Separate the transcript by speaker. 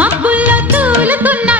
Speaker 1: మబ్బుల్లో తూలుకున్న